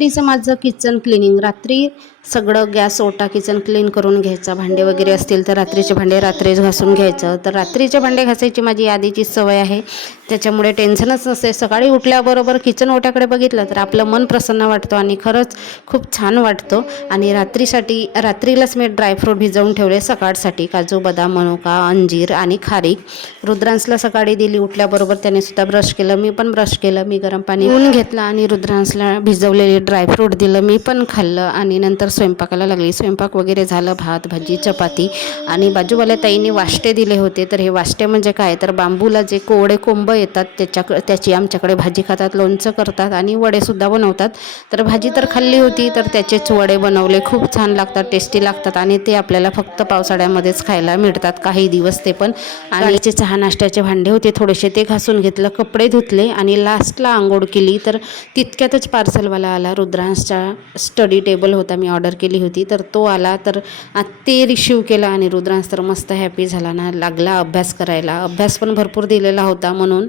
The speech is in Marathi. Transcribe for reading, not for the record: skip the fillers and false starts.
रात्रीचं माझं किचन क्लिनिंग, रात्री सगळं गॅस ओटा किचन क्लीन करून घ्यायचा. भांडे वगैरे असतील तर रात्रीचे भांडे रात्रीच घासून घ्यायचं. तर रात्रीचे भांडे घासायची माझी आधीची सवय आहे, त्याच्यामुळे टेन्शनच नसते. सकाळी उठल्याबरोबर किचन ओट्याकडे बघितलं तर आपलं मन प्रसन्न वाटतं आणि खरंच खूप छान वाटतं. आणि रात्रीलाच मी ड्रायफ्रूट भिजवून ठेवले सकाळसाठी, काजू, बदाम, मनुका, अंजीर आणि खारीक. रुद्रांशला सकाळी दिली. उठल्याबरोबर त्याने सुद्धा ब्रश केलं, मी पण ब्रश केलं. मी गरम पाणी पिऊन घेतलं आणि रुद्रांशला भिजवलेले ड्रायफ्रूट दिलं, मी पण खाल्लं. आणि नंतर स्वयंपाकाला लागली. स्वयंपाक वगैरे झालं, भात भाजी चपाती. आणि बाजूवाल्या ताईंनी वाष्टे दिले होते. तर हे वाष्टे म्हणजे काय, तर बांबूला जे कोवडे कोंब येतात त्याची आमच्याकडे भाजी खातात, लोणचं करतात आणि वडेसुद्धा बनवतात. तर भाजी तर खाल्ली होती, तर त्याचेच वडे बनवले. खूप छान लागतात, टेस्टी लागतात आणि ते आपल्याला फक्त पावसाळ्यामध्येच खायला मिळतात काही दिवस ते पण. आणि चहा नाश्त्याचे भांडे होते थोडेसे, ते घासून घेतलं, कपडे धुतले आणि लास्टला आंघोळ केली. तर तितक्यातच पार्सलवाला आला. रुद्रांशचा स्टडी टेबल होता, मी ऑर्डर केली होती, तर तो आला. तर ते रिसीव केला आणि रुद्रांश तर मस्त हॅपी झाला ना, लागला अभ्यास करायला. अभ्यास पण भरपूर दिलेला होता म्हणून